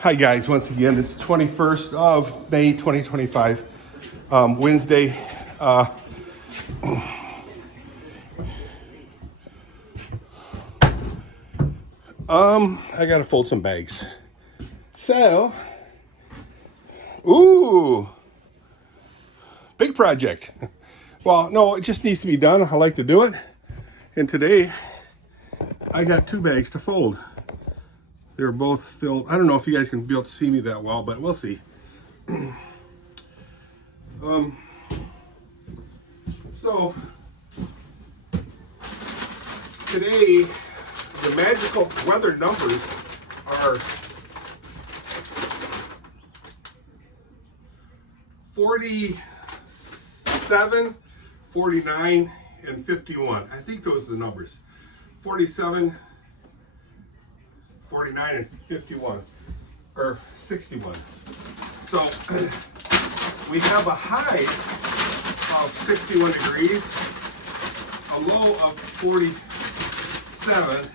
Hi guys, once again, it's the 21st of May 2025, Wednesday. I gotta fold some bags. So, ooh, big project. Well, no, it just needs to be done. I like to do it. And today, I got 2 bags to fold. They're both filled. I don't know if you guys can be able to see me that well, but we'll see. So today the magical weather numbers are 47, 49, and 51. I think those are the numbers. 47, 49 and 51, or 61. So we have a high of 61 degrees, a low of 47,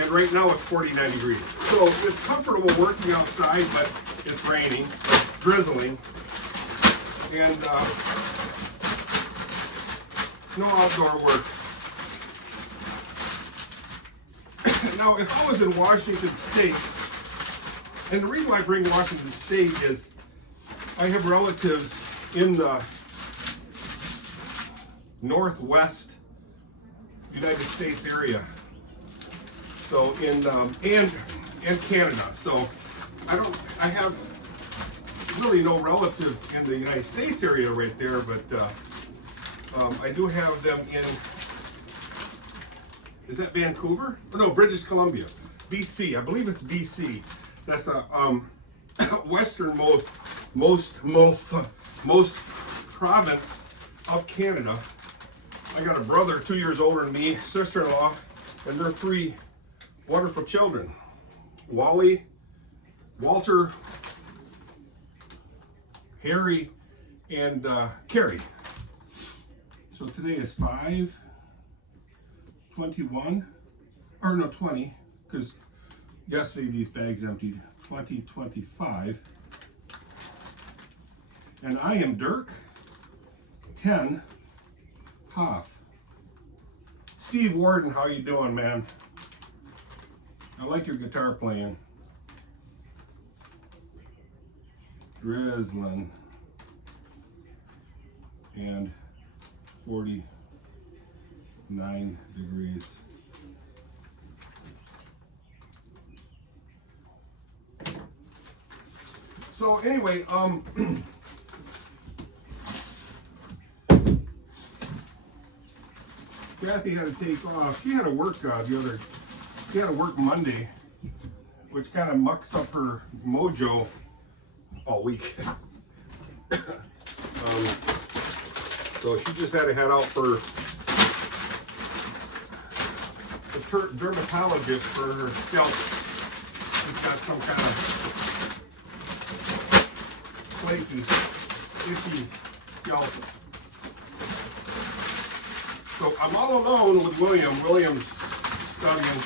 and right now it's 49 degrees. So it's comfortable working outside, but it's raining, it's drizzling, and no outdoor work. Now, if I was in Washington State, and the reason why I bring Washington State is I have relatives in the northwest United States area, so in and Canada. So I have really no relatives in the United States area right there, but I do have them in. Is that Vancouver? Oh, no, British Columbia, BC. I believe it's BC. That's the westernmost province of Canada. I got a brother 2 years older than me, sister-in-law, and their 3 wonderful children: Wally, Walter, Harry, and Carrie. So today is 5/21, or no, 20, because yesterday these bags emptied. 2025. And I am Dirk, 10, Haaf. Steve Warden, how you doing, man? I like your guitar playing. Drizzling. And 49 degrees. So anyway, Kathy had to take off. She had to work she had to work Monday, which kind of mucks up her mojo all week. So she just had to head out for the dermatologist for her scalp. She's got some kind of flaky, itchy scalp. So I'm all alone with William. William's studying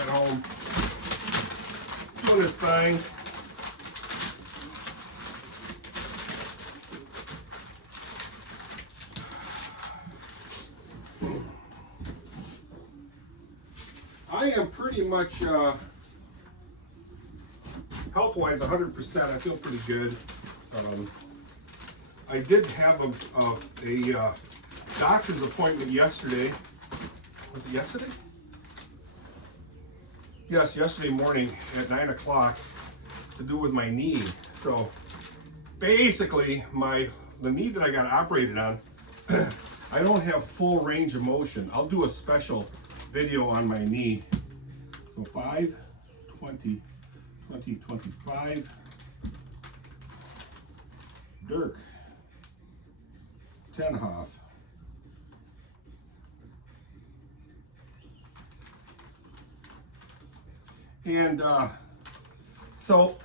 at home, doing his thing. I am pretty much health-wise 100%. I feel pretty good. I did have a doctor's appointment yesterday. Was it yesterday? Yes, yesterday morning at 9 o'clock to do with my knee. So basically, the knee that I got operated on, I don't have full range of motion. I'll do a special video on my knee. So 5/20, 2025. Dirk, 10 Haaf. And so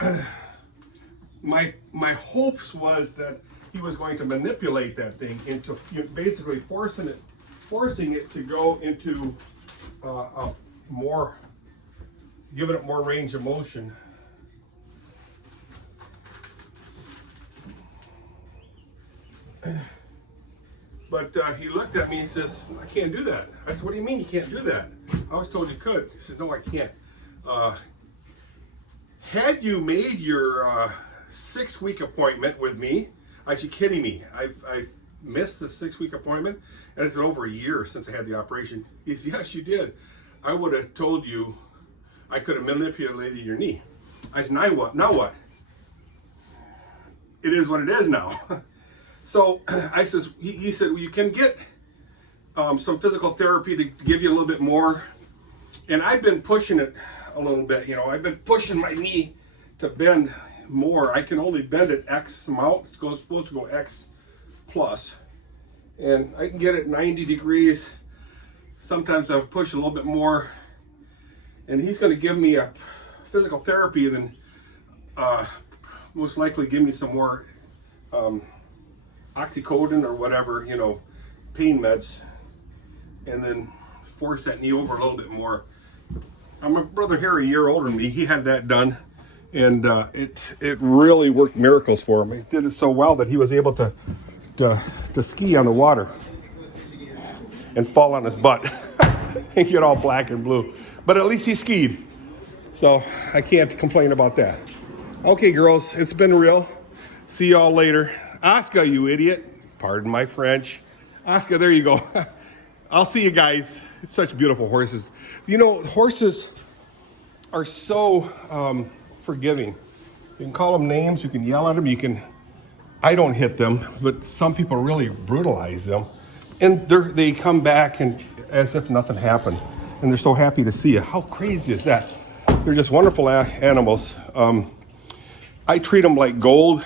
my hopes was that he was going to manipulate that thing into basically forcing it to go into giving it more range of motion. But he looked at me and says, I can't do that. I said, what do you mean you can't do that? I was told you could. He said, no, I can't. Had you made your 6-week appointment with me, are you kidding me? I've missed the 6-week appointment, and it's been over a year since I had the operation. He said, yes, you did. I would have told you I could have manipulated your knee. I said, now what? Now what? It is what it is now. So I says, he said, well, you can get some physical therapy to give you a little bit more. And I've been pushing it a little bit. You know, I've been pushing my knee to bend more. I can only bend it X amount. It's supposed to go X plus. And I can get it 90 degrees. Sometimes I'll push a little bit more. And he's going to give me a physical therapy and then most likely give me some more oxycodone or whatever, you know, pain meds, and then force that knee over a little bit more. My brother here, a year older than me, he had that done, and it really worked miracles for him. He did it so well that he was able to ski on the water and fall on his butt and get all black and blue. But at least he skied, so I can't complain about that. Okay, girls, it's been real. See y'all later. Oscar, you idiot. Pardon my French. Oscar, there you go. I'll see you guys. It's such beautiful horses. You know, horses are so forgiving. You can call them names, you can yell at them, I don't hit them, but some people really brutalize them. And they come back and as if nothing happened. And they're so happy to see you. How crazy is that? They're just wonderful animals. I treat them like gold.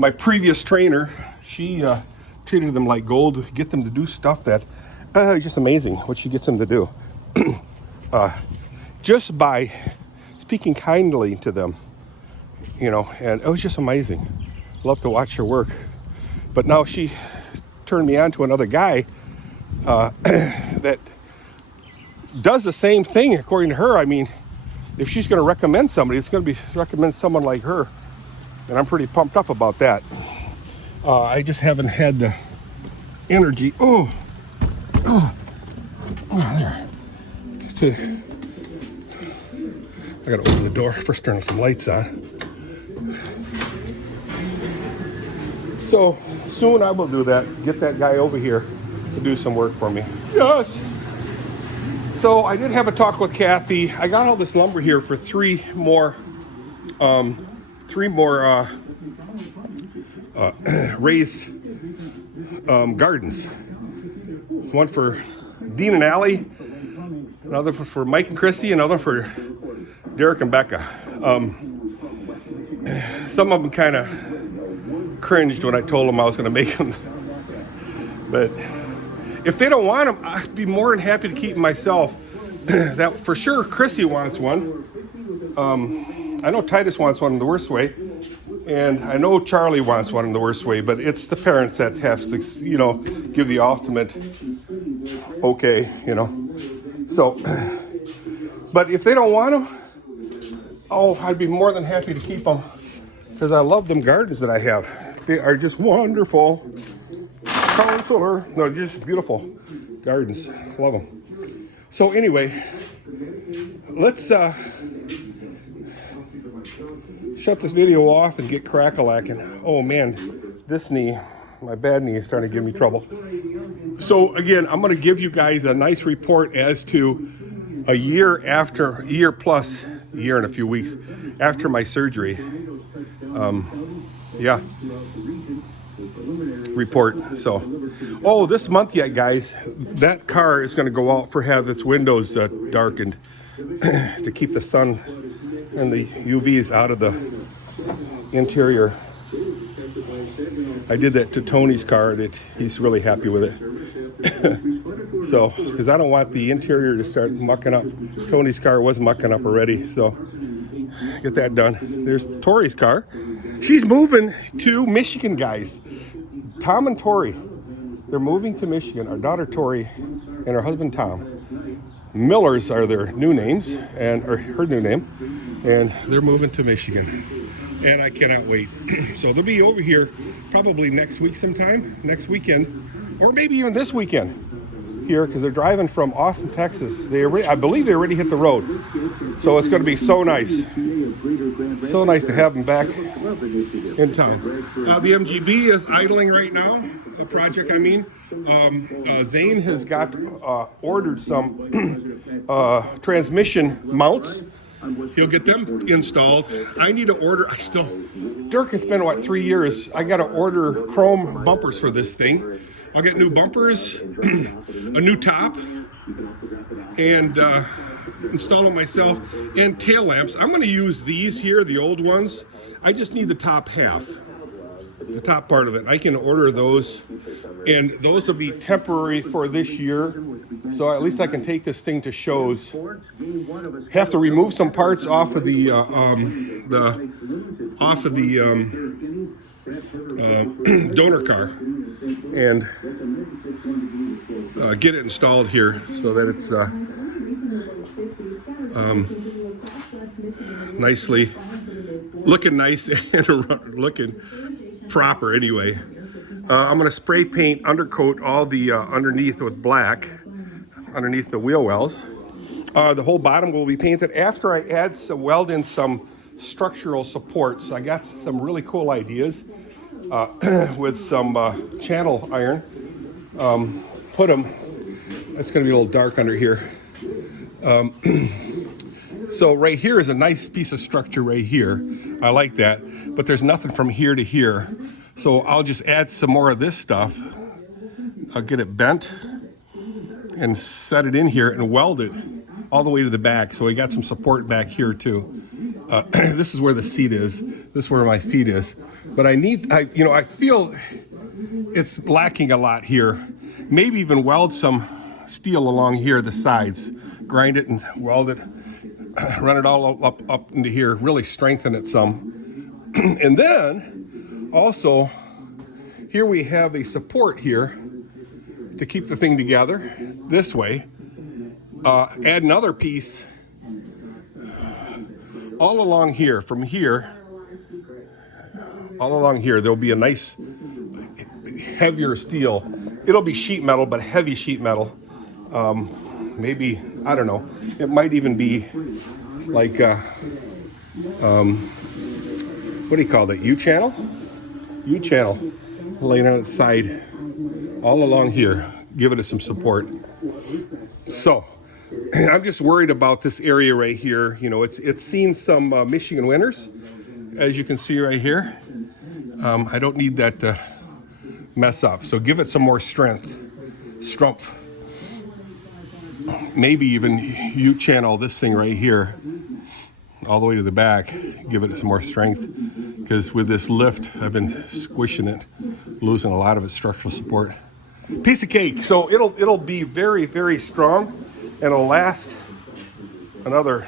My previous trainer, she treated them like gold, get them to do stuff that it's just amazing what she gets them to do. Just by speaking kindly to them, you know, and it was just amazing. Love to watch her work. But now she turned me on to another guy that does the same thing according to her. I mean, if she's going to recommend somebody, it's going to be recommend someone like her. And I'm pretty pumped up about that. I just haven't had the energy. Oh, there. I gotta open the door. First turn some lights on. So soon I will do that. Get that guy over here to do some work for me. Yes. So I did have a talk with Kathy. I got all this lumber here for three more raised gardens. One for Dean and Allie, another for Mike and Chrissy, another for Dirk and Becca. Some of them kind of cringed when I told them I was going to make them. But if they don't want them, I'd be more than happy to keep them myself. That for sure, Chrissy wants one. I know Titus wants one in the worst way. And I know Charlie wants one in the worst way, but it's the parents that has to, you know, give the ultimate okay, you know. So, but if they don't want them, oh, I'd be more than happy to keep them because I love them gardens that I have. They are just wonderful. Counselor, no, just beautiful gardens. Love them. So anyway, let's shut this video off and get crack-a-lacking. Oh man, this knee, my bad knee is starting to give me trouble. So again, I'm going to give you guys a nice report as to a year and a few weeks after my surgery. Yeah, report. So, oh, this month yet, guys, that car is going to go out for have its windows darkened to keep the sun and the UVs out of the interior. I did that to Tony's car, and he's really happy with it. So, because I don't want the interior to start mucking up. Tony's car was mucking up already, so get that done. There's Tori's car. She's moving to Michigan, guys. Tom and Tori, they're moving to Michigan. Our daughter Tori and her husband Tom. Millers are their new names, or her new name, and they're moving to Michigan. And I cannot wait. So they'll be over here probably next week sometime, next weekend. or maybe even this weekend here, because they're driving from Austin, Texas. I believe they already hit the road. So it's going to be so nice. So nice to have them back in town. The MGB is idling right now, the project I mean. Zane has got ordered some transmission mounts. He'll get them installed. I need to order, Dirk, it's been what, 3 years. I got to order chrome bumpers for this thing. I'll get new bumpers, a new top, and install them myself, and tail lamps. I'm going to use these here, the old ones. I just need the top half, the top part of it. I can order those, and those will be temporary for this year. So at least I can take this thing to shows. Have to remove some parts off of the donor car and get it installed here so that it's nicely looking nice and looking proper anyway. I'm going to spray paint undercoat all the underneath with black, underneath the wheel wells. The whole bottom will be painted after I weld in some structural supports. I got some really cool ideas with some channel iron. Put them, it's going to be a little dark under here. So right here is a nice piece of structure right here. I like that, but there's nothing from here to here. So I'll just add some more of this stuff. I'll get it bent and set it in here and weld it all the way to the back. So we got some support back here too. This is where the seat is. This is where my feet is. But I feel it's lacking a lot here. Maybe even weld some steel along here, the sides. Grind it and weld it. Run it all up into here. Really strengthen it some. And then also here we have a support here to keep the thing together this way. Add another piece all along here. From here, all along here, there'll be a nice heavier steel. It'll be sheet metal, but heavy sheet metal. Maybe, I don't know, it might even be like what do you call that, U-channel? U-channel laying on its side all along here, giving it some support. So I'm just worried about this area right here. You know, it's seen some Michigan winters, as you can see right here. I don't need that to mess up. So give it some more strength, strumpf. Maybe even U-channel this thing right here all the way to the back, give it some more strength, because with this lift I've been squishing it, losing a lot of its structural support. Piece of cake. So it'll be very, very strong, and it'll last another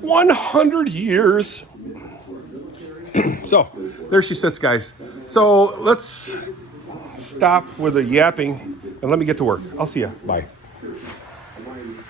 100 years. So there she sits, guys. So let's stop with the yapping and let me get to work. I'll see ya. Bye.